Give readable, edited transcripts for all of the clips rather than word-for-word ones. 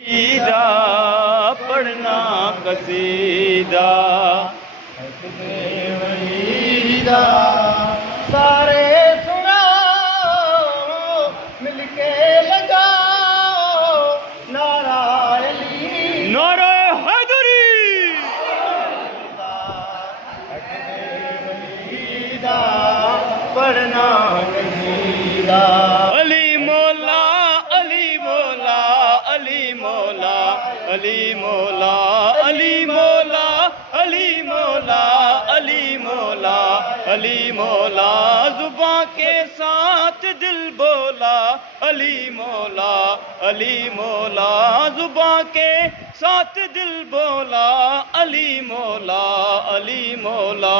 कसीदा पढ़ना कसीदा वहीदा सारे सुनाओ मिलके लगाओ नारा अली नारे हैदरी वहीदा पढ़ना कसीदा अली मौला अली मौला अली मौला अली मौला अली मौला अली मौला अली मौला अली मौला जुबां के साथ दिल बोला अली मौला अली मौला जुबां के साथ दिल बोला अली मौला अली मौला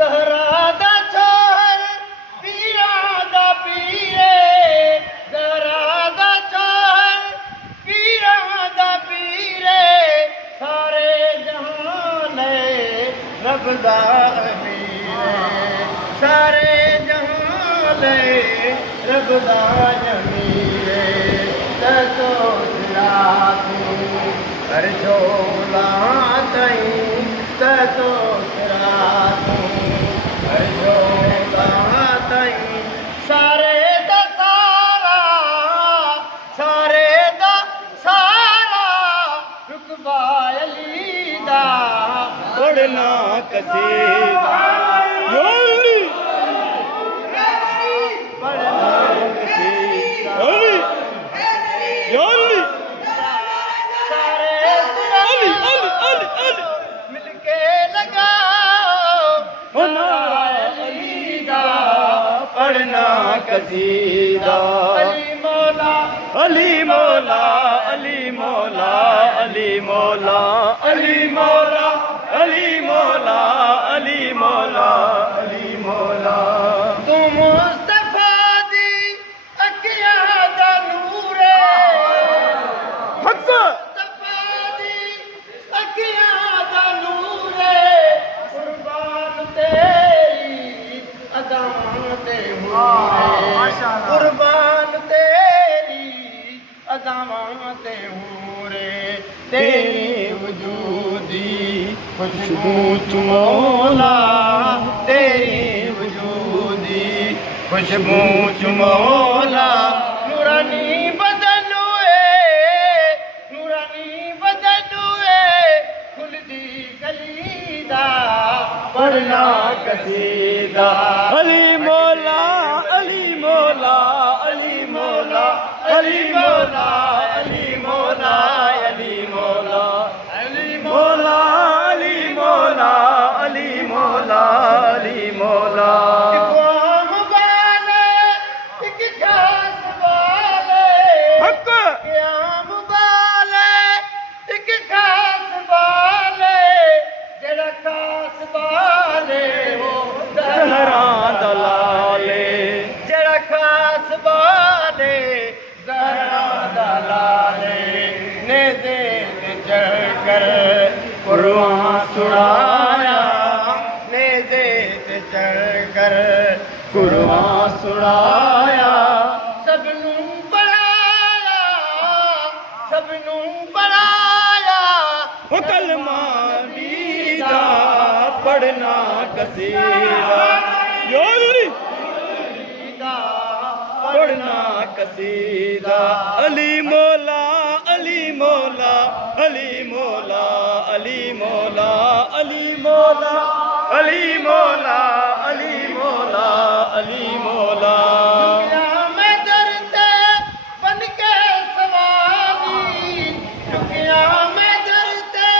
ज़हरा दा छोर पीरा दा पीरे ज़हरा दा छोर पीरा दा पीरे सारे जहान रब दा अमीरे सारे जहान रब दा अमीरे ततो सिरातू हर झोला तई ततो सिरातू हर झोला तई सारे दा सारा सारे दा सारा रुकबा अली दा पढ़ना कसीदा या अली पढ़ना कसीदा अली या अली सारे अली अली अली अली मिलके लगाओ ओ नारा अली दा पढ़ना कसीदा अली मौला अली मौला अली मौला अली मौला अली मौला अली मौला अली मौला अली मौला तू मुस्तफा दी अखियां दा नूरे हक मुस्तफा दी अखियां दा नूरे कुर्बान तेरी अदां ते हूरे कुर्बान तेरी अदां ते हूरे तेरी वजूदी खुशबू चमोला तेरी वजूदी खुशबू चमोला नूरानी बदन हुए खुलदी कलीदा पढ़ना कसीदा अली मौला अली मौला अली मौला अली मौला अली मौला अली मौला अली मौला अली मौला अली मौला अली मौला इक़वाम वाले एक खास वाले हक क़याम वाले एक खास वाले जेड़ा खास वाले हो ज़हरा दलाले जेड़ा खास वाले ज़हरा दलाले ने दे चढ़ कर कुरआन सुनाया ने दे चढ़ कर कुरआन सुनाया सबनू पढ़ाया वो कलमा दीदा पढ़ना कसीदा या अली पढ़ना कसीदा अली मौला अली मौला अली मौला अली मौला अली मौला अली मौला अली मौला अली मौला दुनिया में डरते बन के सवाली दुनिया में डरते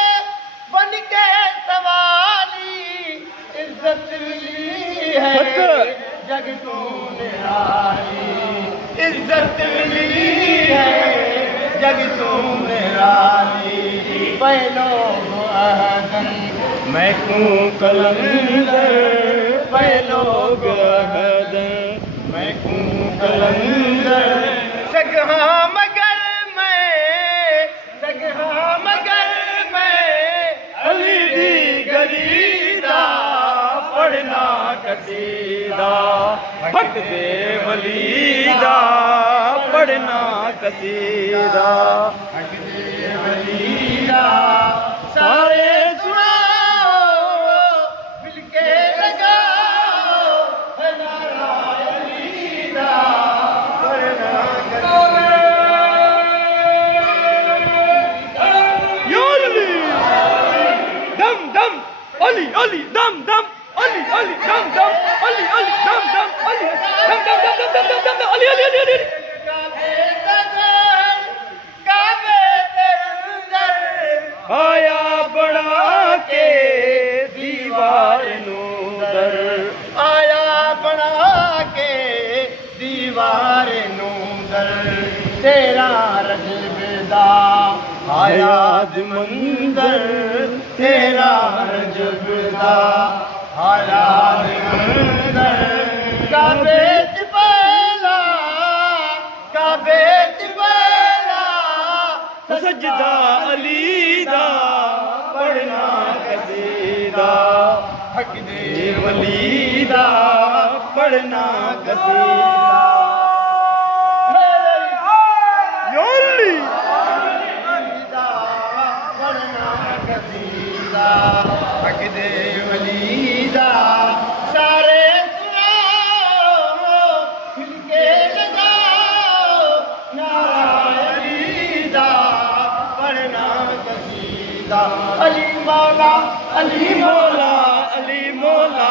बन के सवाली इज्जत मिली है जग तूने आई इज्जत मिली है जग तूने आई पहलो अहदन मैं कूं कलंदर पहलो अहदन मैं कूं कलंदर सगहा मगर मैं अली दी गरीदा पढ़ना कसीदा हक दे वलीदा पढ़ना कसीदा अली दम दम अली अली दम दम अली अली दम दम अली दम दम दम दम दम दम दम अली अली अली अली आया बना के दीवार नूदर आया बना के दीवार नूदर तेरा रजबदा आया मंदर तेरा रजबदा आया मंदर काबे च पहला काबे च पहला सजदा अली दा पढ़ना कसीदा हक दे वली दा पढ़ना कसीदा योली हक दे वलीदा सारे सुनाओ खिलके लगाओ नारायणीदा पढ़ना कसीदा अली मौला अली मौला अली मौला